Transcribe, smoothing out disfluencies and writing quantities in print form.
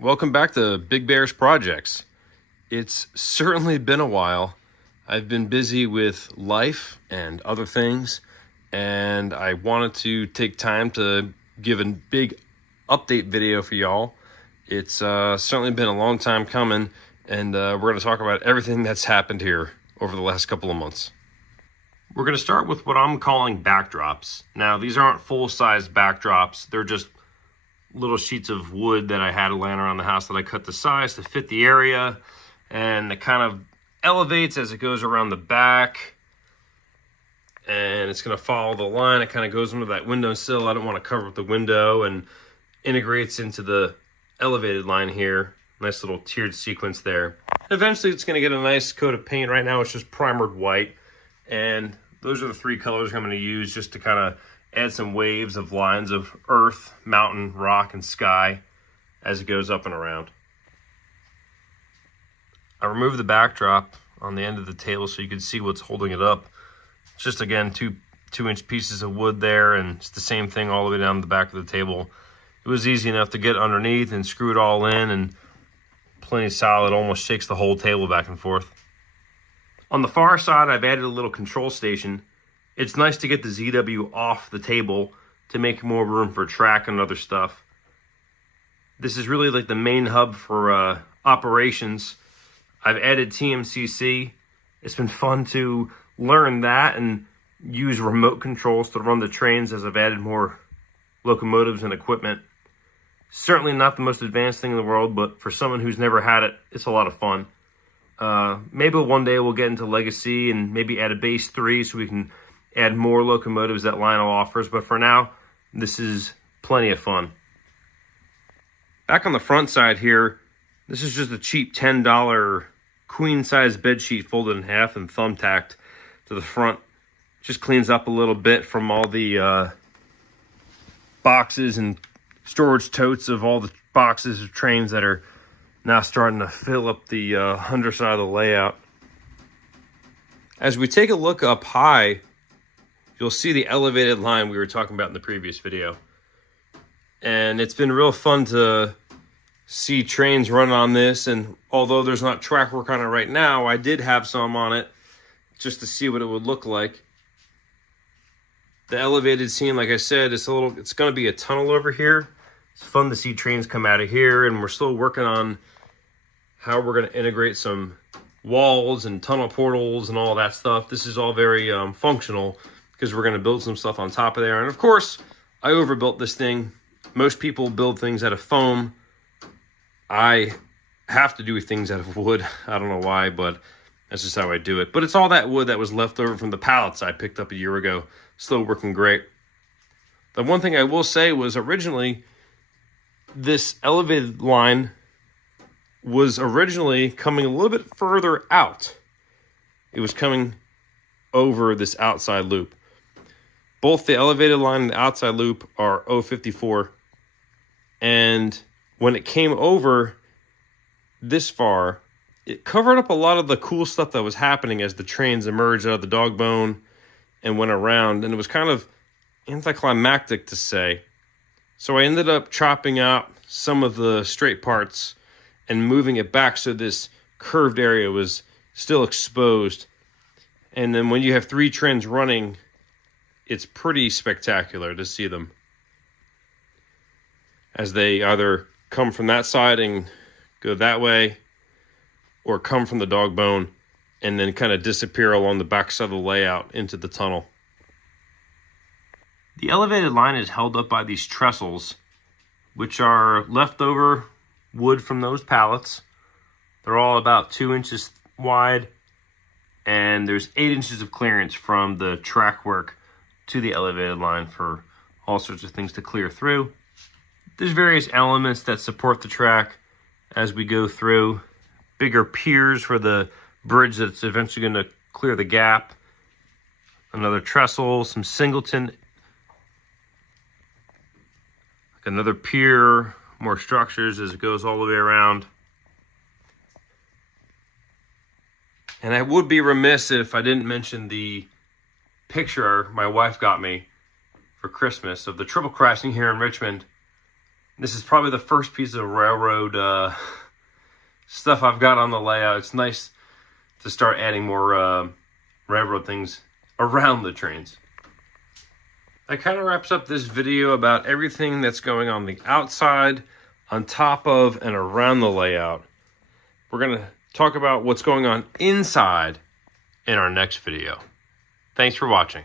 Welcome back to Big Bear's Projects. It's certainly been a while. I've been busy with life and other things, and I wanted to take time to give a big update video for y'all. It's certainly been a long time coming, and we're going to talk about everything that's happened here over the last couple of months. We're going to start with what I'm calling backdrops. Now, these aren't full-size backdrops. They're just little sheets of wood that I had laying around the house that I cut to size to fit the area, and it kind of elevates as it goes around the back, and it's going to follow the line. It kind of goes under that windowsill. I don't want to cover up the window, and integrates into the elevated line here. Nice little tiered sequence there. Eventually it's going to get a nice coat of paint. Right now it's just primered white, and those are the three colors I'm going to use just to kind of add some waves of lines of earth, mountain, rock, and sky as it goes up and around. I removed the backdrop on the end of the table so you can see what's holding it up. It's just, again, two-inch pieces of wood there, and it's the same thing all the way down the back of the table. It was easy enough to get underneath and screw it all in, and plenty solid, almost shakes the whole table back and forth. On the far side, I've added a little control station. It's nice to get the ZW off the table to make more room for track and other stuff. This is really like the main hub for operations. I've added TMCC. It's been fun to learn that and use remote controls to run the trains as I've added more locomotives and equipment. Certainly not the most advanced thing in the world, but for someone who's never had it, it's a lot of fun. Maybe one day we'll get into Legacy and maybe add a base 3 so we can add more locomotives that Lionel offers, but for now, this is plenty of fun. Back on the front side here, this is just a cheap $10 queen-size bed sheet folded in half and thumbtacked to the front. Just cleans up a little bit from all the boxes and storage totes of all the boxes of trains that are now starting to fill up the underside of the layout. As we take a look up high, you'll see the elevated line we were talking about in the previous video. And it's been real fun to see trains run on this, and although there's not track work on it right now, I did have some on it just to see what it would look like. The elevated scene, like I said, it's going to be a tunnel over here. It's fun to see trains come out of here, and we're still working on how we're going to integrate some walls and tunnel portals and all that stuff. This is all very functional, because we're going to build some stuff on top of there. And of course, I overbuilt this thing. Most people build things out of foam. I have to do things out of wood. I don't know why, but that's just how I do it. But it's all that wood that was left over from the pallets I picked up a year ago. Still working great. The one thing I will say was originally, this elevated line was originally coming a little bit further out. It was coming over this outside loop. Both the elevated line and the outside loop are 054. And when it came over this far, it covered up a lot of the cool stuff that was happening as the trains emerged out of the dog bone and went around. And it was kind of anticlimactic to say. So I ended up chopping out some of the straight parts and moving it back so this curved area was still exposed. And then when you have 3 trains running, it's pretty spectacular to see them as they either come from that side and go that way, or come from the dog bone and then kind of disappear along the back side of the layout into the tunnel. The elevated line is held up by these trestles, which are leftover wood from those pallets. They're all about 2 inches wide, and there's 8 inches of clearance from the track work to the elevated line for all sorts of things to clear through. There's various elements that support the track as we go through. Bigger piers for the bridge that's eventually going to clear the gap. Another trestle, some singleton. Another pier, more structures as it goes all the way around. And I would be remiss if I didn't mention the picture my wife got me for Christmas of the triple crossing here in Richmond. This is probably the first piece of railroad stuff I've got on the layout. It's nice to start adding more railroad things around the trains. That kind of wraps up this video about everything that's going on the outside, on top of, and around the layout. We're going to talk about what's going on inside in our next video. Thanks for watching.